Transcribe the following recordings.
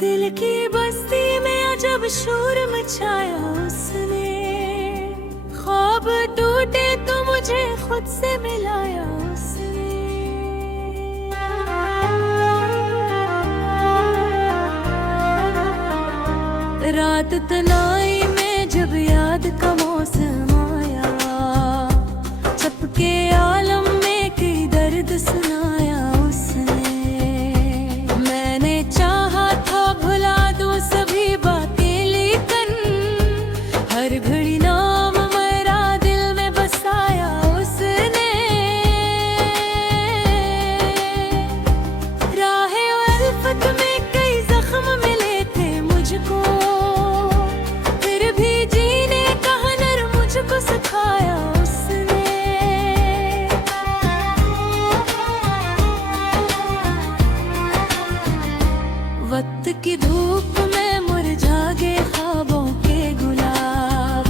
दिल की बस्ती में अजब शोर मचाया उसने, ख्वाब टूटे तो मुझे खुद से मिलाया उसने। रात तनाई में जब याद का मौसम आया, चपके आलम में कई दर्द सुनाया उसने। मैंने चाहा था भुला दूं सभी बातें, लेकिन हर घड़ी नाम मेरा दिल में बसाया उसने। राहे उल्फत में कई जख्म मिले थे मुझको, फिर भी जीने का हुनर मुझको सिखाया उसने। वक्त की धूप में मुरझा गए ख्वाबों के गुलाब,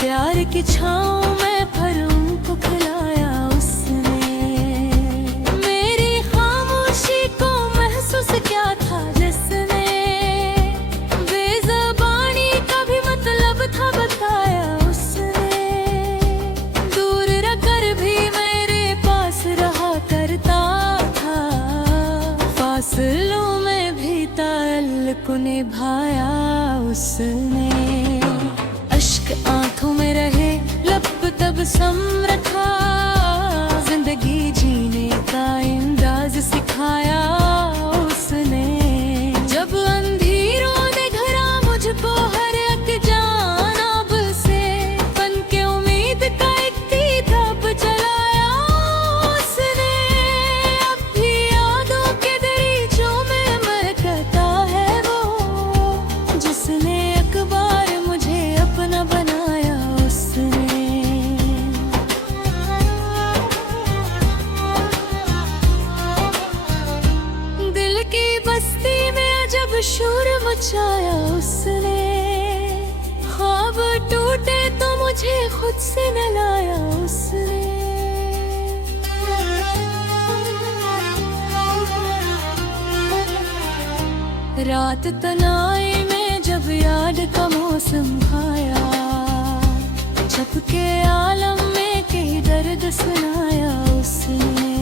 प्यार की छाँव में फरों को खिलाया उसने। मेरी खामोशी को महसूस क्या था जिसने, बेज़बानी का भी मतलब था बताया उसने। दूर रहकर भी मेरे पास रहा करता था, फासलों में भी ताल्लुक निभाया उसने। अश्क आंखों में रहे, लब तब सम रखा, जिंदगी जीने का अंदाज सिखाया उसने। जब अंधेरों ने घरा मुझको हर एक जानिब से, बन के उम्मीद का एक दीप जलाया उसने। अब भी यादों के दरीचों में महकता है वो, जिसने एक बार मुझे अपना बनाया उसने। दिल की बस्ती में अजब शोर मचाया उसने, ख्वाब टूटे तो मुझे खुद से मिलाया उसने। रात तनाई में जब याद का मौसम आया, छपके आलम में कई दर्द सुनाया उसने।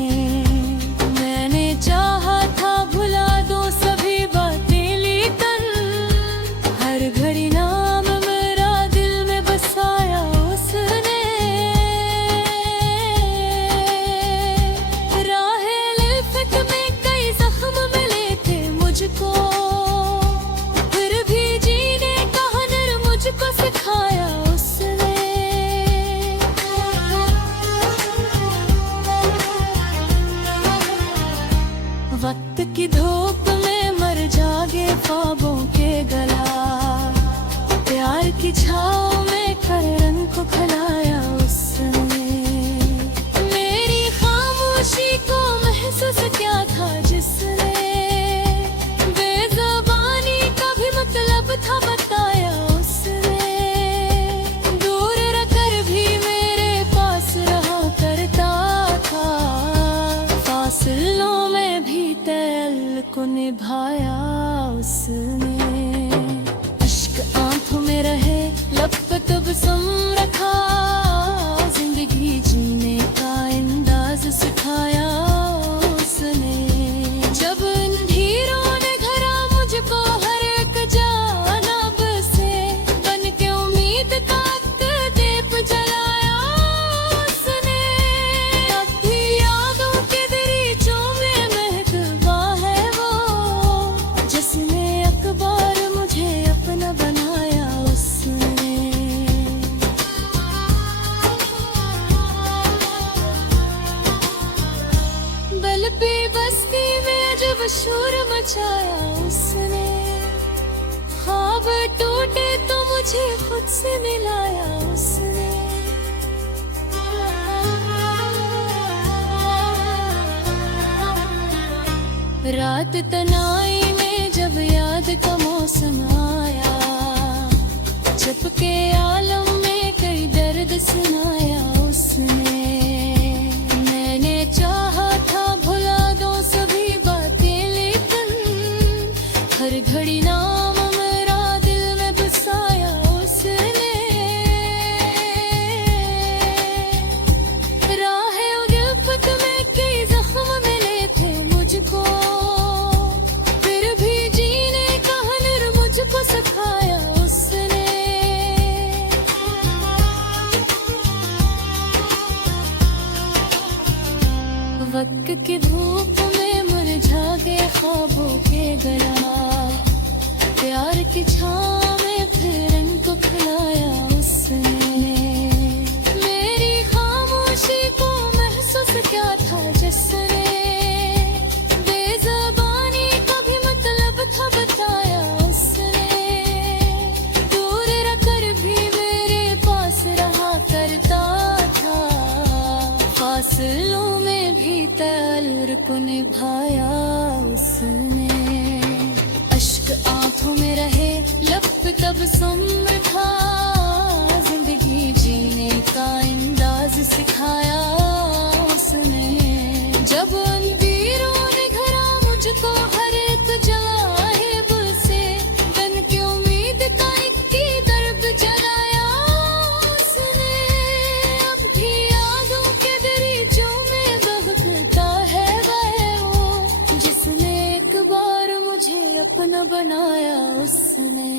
मैंने चाहा था भुला दूं सभी बातें, लेकिन हर घड़ी नाम मेरा दिल में बसाया उसने। राहे उल्फत में कई जख्म मिले थे मुझको, फिर भी जीने का हुनर मुझको सिखाया उसने। वक्त की धूप में मर जागे ख्वाबों के गला, प्यार की छाँव में करन को खिलाया उसने। मेरी खामोशी को महसूस क्या था जिसने, बेज़बानी का भी मतलब था बताया उसने। दूर रहकर भी मेरे पास रहा करता था, फासलों में भी ताल्लुक निभाया उसने। अश्क आंखों में रहे, लब तब सम रखा, जिंदगी जीने का अंदाज सिखाया उसने। जब अंधेरों ने घरा मुझको हर एक जानिब से, बन के उम्मीद का दीप जलाया उसने। अब भी यादों के दरीचों में महकता है वो, जिसने एक बार मुझे अपना बनाया उसने। बल पे बस्ती में जब शोर मचाया उसने, ख्वाब टूटे तो मुझे खुद से मिलाया उसने। रात तनाई में जब याद का मौसम आया, चपके आलम में कई दर्द सुनाया उसने। मैंने चाहा था भुला दूं सभी बातें, लेकिन हर घड़ी वक्त की धूप में मुरझा गए ख्वाबों के गला, प्यार की छाँव में फिर रंग को खिलाया उसने। मेरी खामोशी को महसूस क्या था जिसने, बेज़बानी का भी मतलब था बताया उसने। दूर रहकर भी मेरे पास रहा करता था, फासलों में भी ताल्लुक़ को निभाया उसने। अश्क आंखों में रहे लब तबस्सुम था, जिंदगी जीने का अंदाज सिखाया उसने। जब अंधेरों ने घरा मुझको हर एक जाहिब से, तन की उम्मीद का एक ही दर्द जगाया उसने। अब भी यादों के दरीचों में बहकता है वो, जिसने एक बार मुझे अपना बनाया उसने।